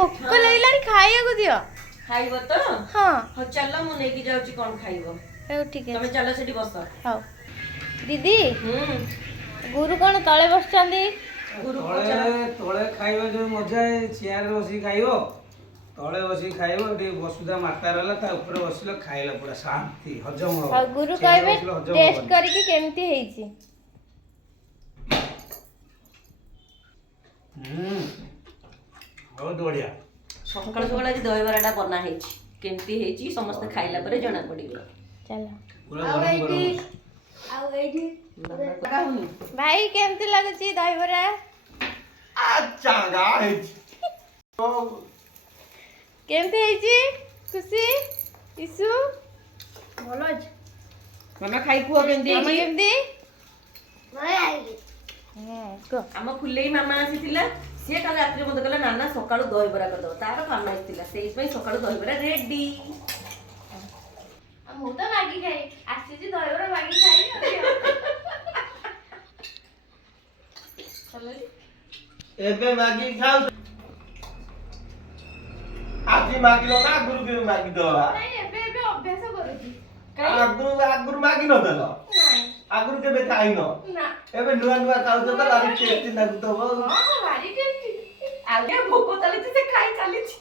ଭୋକ ଲାଗିଲାଣି ଖାଇବାକୁ ଦିଅ। ଖାଇବ ତ? ହଁ ହଉ ଚାଲ ମୁଁ ନେଇକି ଯାଉଛି କଣ ଖାଇବ। ହଉ ଠିକ ତମେ ଅଛି। ଚାଲ ସେଠି ବସ। ହଉ ଦିଦି ହୁଁ ଗୁରୁ କଣ ତଳେ ବସିଛନ୍ତି? ଗୁରୁ ତଳେ ଖାଇବା ଯୋଉ ମଜା ଚେୟାରରେ ବସିକି ଖାଇବ। ତଳେ ବସିକି ଖାଇବ ଟିକେ ବସୁଧା ମାତା ରହିଲା ତା ଉପରେ ବସିଲ ଖାଇଲା ପୁରା ଶାନ୍ତି ହଜମ ହବ। ଆଉ ଗୁରୁ ଚେୟାରରେ କହିବେ ବସିଲେ ହଜମ ଟେଷ୍ଟ ହବନି। କରିକି କେମିତି ହେଇଛି। ବହୁତ ବଢିଆ। ସକାଳୁ ସକାଳୁ ଆଜି ଦହିବରାଟା ବନା ହେଇଛି। କେମିତି ହେଇଛି ସମସ୍ତେ ଖାଇଲା ପରେ ଜଣା ପଡିବ। ଚାଲ ପୁରା ଗରମ ଗରମ ଅଛି। ଭାଇ କେମିତି ଲାଗୁଛି ଦହିବରା? ଚାଙ୍ଗା ହେଇଛି। କେମିତି ହେଇଛି ଖୁସି ଇସୁ? ଭଲ ଅଛି। ମାମା ଖାଇ କୁହ କେମିତି ମାମା ହେଇଛି? କେମିତି? କୁହ। ଆମ ଫୁଲେଇ ମାମା ଆସିଥିଲା। ସିଏ କାଲି ରାତିରେ ମତେ କହିଲା ନାନା ସକାଳୁ ଦହିବରା କରିଦବ। ତାର ଫରମାଇଶ ଥିଲା ସେଇଥିପାଇଁ ସକାଳୁ ଦହିବରା ରେଡି। ମୁଁ ତ ମାଗି ଖାଇ ଆସିଛି ଦହିବରା ମାଗି ଖାଇବି। ଏବେ ମାଗି ଖାଉ ଆଜି ମାଗିଲ ନା ଆଗରୁ କେବେ ମାଗିଦବା? ନାଇଁ ଏବେ ଏବେ ଅଭ୍ୟାସ କରୁଛି। ଆଗରୁ ମାଗି ନଦେଲ? ନାଇଁ ଆଗରୁ କେବେ ଖାଇନ? ନା ଏବେ ନୂଆ ନୂଆ ଖାଉଛ ତ ଭାରି ଟେଷ୍ଟି ଲାଗୁଥିବ। ହଁ ଭାରି ଟେଷ୍ଟି। ଆଉ ଭୋକ ଚାଲିଛି ସେ ଖାଇ ଚାଲିଛି।